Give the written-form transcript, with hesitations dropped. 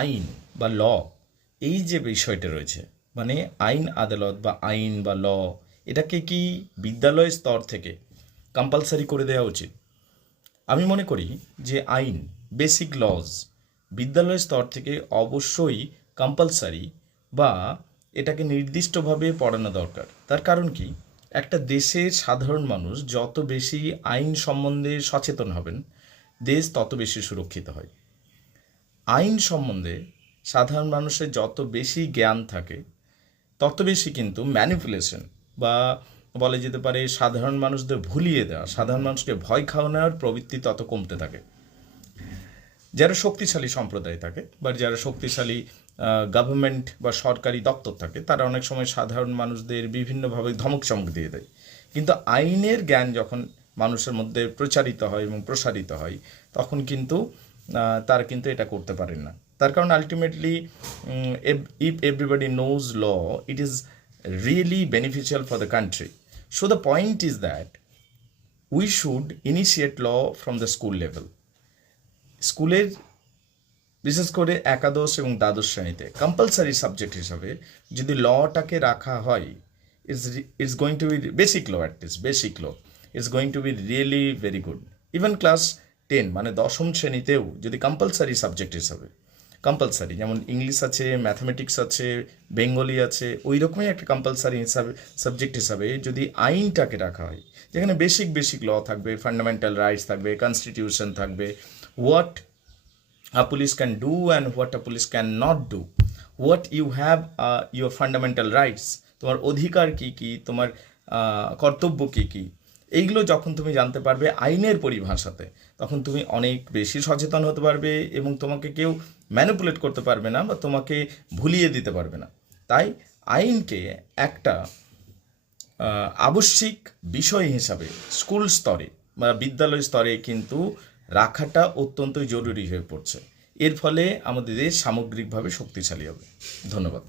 আইন বা ল, এই যে বিষয়টা রয়েছে, মানে আইন আদালত বা আইন বা ল, এটাকে কি বিদ্যালয় স্তর থেকে কম্পালসারি করে দেওয়া উচিত? আমি মনে করি যে আইন, বেসিক লজ বিদ্যালয় স্তর থেকে অবশ্যই কম্পালসারি বা এটাকে নির্দিষ্টভাবে পড়ানো দরকার। তার কারণ কি, একটা দেশের সাধারণ মানুষ যত বেশি আইন সম্বন্ধে সচেতন হবেন, দেশ তত বেশি সুরক্ষিত হয়। আইন সম্বন্ধে সাধারণ মানুষের যত বেশি জ্ঞান থাকে, তত বেশি কিন্তু ম্যানিপুলেশন বা বলা যেতে পারে সাধারণ মানুষদের ভুলিয়ে দেওয়া, সাধারণ মানুষকে ভয় খাওয়ানোর প্রবৃত্তি তত কমতে থাকে। যারা শক্তিশালী সম্প্রদায় থাকে বা যারা শক্তিশালী গভর্নমেন্ট বা সরকারি দপ্তর থাকে, তারা অনেক সময় সাধারণ মানুষদের বিভিন্নভাবে ধমক চমক দিয়ে দেয়। কিন্তু আইনের জ্ঞান যখন মানুষের মধ্যে প্রচারিত হয় এবং প্রসারিত হয়, তখন কিন্তু তারা কিন্তু এটা করতে পারেন না। তার কারণ ultimately, if everybody knows law, it is really beneficial for the country. So the point is that we should initiate law from the school level. স্কুলের বিশেষ করে একাদশ এবং দ্বাদশ শ্রেণীতে কম্পালসারি সাবজেক্ট হিসাবে যদি লটাকে রাখা হয়, is going to be basic law, at least basic law is going to be really very good. Even class 10 মানে দশম শ্রেণীতেও যদি কম্পালসারি সাবজেক্ট হিসাবে, কম্পালসারি যেমন ইংলিশ আছে, ম্যাথামেটিক্স আছে, বেঙ্গলি আছে, ওই রকমই একটা কম্পালসারি হিসাবে সাবজেক্ট হিসাবে যদি আইনটাকে রাখা হয়, যেখানে বেসিক বেসিক ল থাকবে, ফান্ডামেন্টাল রাইটস থাকবে, কনস্টিটিউশন থাকবে, what a police can do and what a police cannot do, what you have your fundamental rights, তোমার অধিকার কি কি, তোমার কর্তব্য কি কি, এইগুলো যখন তুমি জানতে পারবে আইনের পরিভাষাতে, তখন তুমি অনেক বেশি সচেতন হতে পারবে এবং তোমাকে কেউ ম্যানিপুলেট করতে পারবে না বা তোমাকে ভুলিয়ে দিতে পারবে না। তাই আইনকে একটা আবশ্যিক বিষয় হিসাবে স্কুল স্তরে বা বিদ্যালয় স্তরে কিন্তু রাখাটা অত্যন্ত জরুরি হয়ে পড়ছে। এর ফলে আমাদের দেশ সামগ্রিকভাবে শক্তিশালী হবে। ধন্যবাদ।